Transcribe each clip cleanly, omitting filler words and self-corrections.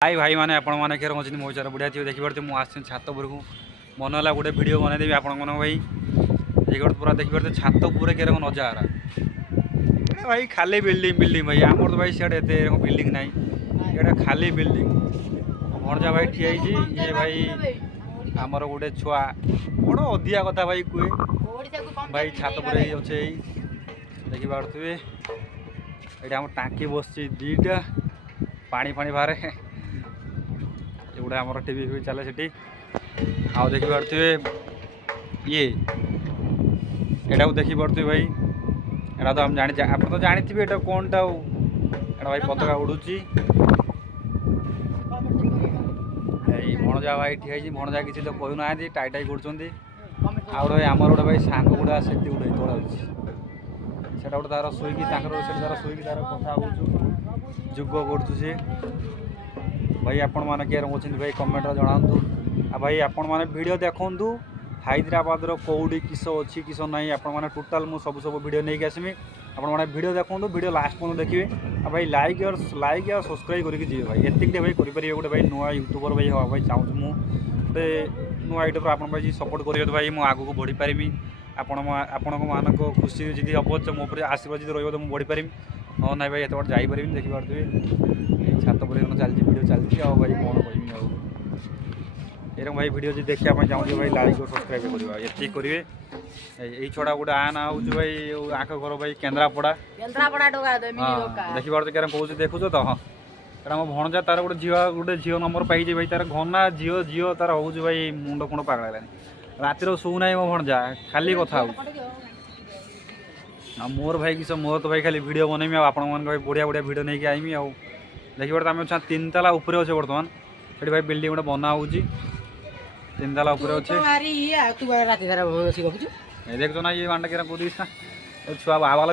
भाई भाई मैंने आपण मैंने केर मछली मो विचार बढ़िया थी देखी पारे मुझे छात उपर को मन है गोटे भिड बनईदेवी आपण भाई देखिए पूरा देखी पारे छात पूरे केर नजारा भाई खाली बिल्डिंग बिल्डिंग भाई आम तो भाई सियाड़े बिल्डिंग ना ये खाली बिल्डिंग भणजा भाई ठिया ये भाई आमर गोटे छुआ बड़ अधिया कथा भाई कहे भाई छात पर अच्छे देखी पारे ये आम टाँकी बस दीटा पानी फाणी बाहर एगुड़ा आम टीवी भी चले से आउ देखी पारे ये एटा को देखी पारे भाई एटा तो हम जानी आप तो जानी थे कौन टा भाई पताका उड़ूची भणजा भाई ठिया भणजा किसी तो कहूना टाई टाई कर आमर गोटे भाई सांग गुड़ा से गोटे तोड़ा से गोटे तार शोक तार शोक तार कथा हो जुग कर भाई आपण मैंने केयर अच्छे भाई कमेंट जनातु आ भाई आपण मैंने वीडियो देखूँ हैदराबाद कौड़ी किस अच्छी किस ना आपण मैंने टोटाल मुझे सब वीडियो नहीं आसमी आपण मैंने वीडियो देखूँ वीडियो लास्ट पॉइंट देखिए आ भाई लाइक और सब्सक्राइब करके जी भाई एतिक भाई करेंगे गोटे भाई नुआ यूट्यूबर भाई हाँ भाई चाहूँ मुझे नुआ यूट्यूबर आप भाई सपोर्ट करेंगे भाई मुझे आगे बढ़ी पारि आपण मान खुशी जी हम तो मो आशीर्वाद जी रही तो मुझे बढ़ी पारि हाँ ना भाई एत जापर देखी पारे छात पर चलती वीडियो चलती आ भाई कौन कह एरकम भाई वीडियो जी देखा चाहूँगी भाई लाइक और सब्सक्राइब करवा ये करेंगे यही छड़ा गोटे आना हूँ भाई आख घर भाई केन्द्रापड़ा देखी पारे क्या कौन देखुच तो हाँ एटा मो भणजा तार गोटे झील नंबर पाई भाई तार घना झील झील तार हूँ भाई मुंड खुण पागल है रातिर शोना मो भणजा खाली कथा मोर भाई किस मोर तो भाई खाली वीडियो बनईमी आपण भाई बढ़िया बढ़िया वीडियो नहीं आईमी आ देखिए बड़े आम 3 ताला ऊपर अच्छे बर्तमान से भाई बिल्डिंग गोटे बना हो 3 ताला ऊपर अच्छे देखो ना ये मांडा केरा कूदी छुआ बाबाला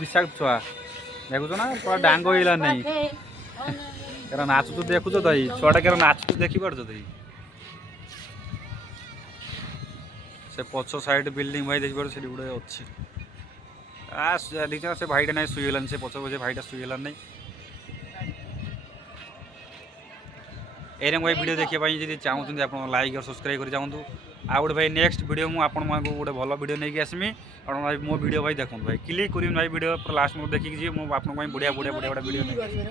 विषाक्त छुआ देखुच ना पूरा डांग होगा नहीं क्या नाच तो देखुच तो छुआटा क्या नाच तो देखी पार्छ तो से पछ साइड बिल्डिंग भाई देखी पारे गोटे अच्छी देखना से भाईटा ना शुईगलान से पछ पछे भाईटा शुईगलान नहीं एरम भाई वीडियो देखिए जी चाहूँ आप लाइक और सब्सक्राइब कर चाहूँ आ गए भाई नेक्स्ट वीडियो मुझे आपण गोटे भल वीडियो नहीं आसमी आप भाई मो वीडियो भाई देखो भाई क्लिक करी भाई वीडियो लास्ट में देखिए मुझे बढ़िया बढ़िया बढ़िया बढ़िया वीडियो नहीं